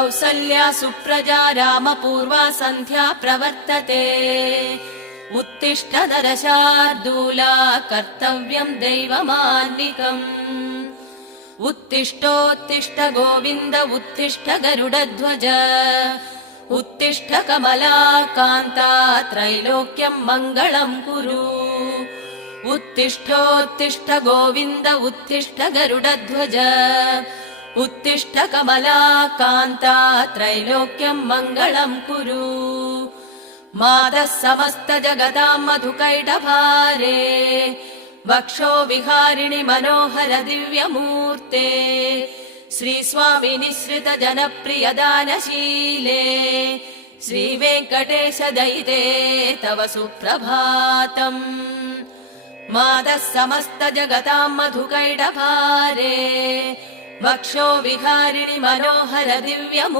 कौसल्या सुप्रजा रामपूर्वा सन्ध्या प्रवर्तते। उत्तिष्ठ नरशार्दूला कर्तव्यं दैवमान्निकम्। उत्तिष्ठोत्तिष्ठ गोविन्द उत्तिष्ठ गरुडध्वज। उत्तिष्ठ कमलाकान्ता त्रैलोक्यं मङ्गलं कुरु। उत्तिष्ठोत्तिष्ठ गोविन्द उत्तिष्ठ गरुडध्वज। उत्तिष्ठ कमलाकान्ता त्रैलोक्यं मङ्गलं कुरु। मातः समस्त जगतां मधुकैटभारे। वक्षो विहारिणि मनोहर दिव्यमूर्ते। श्रीस्वामि निःसृत जनप्रिय दानशीले। श्रीवेङ्कटेश दयिते तव सुप्रभातम्। मातः समस्त जगतां मधुकैटभारे। वक्षो विहारिणि मनोहर दिव्यमूर्ते।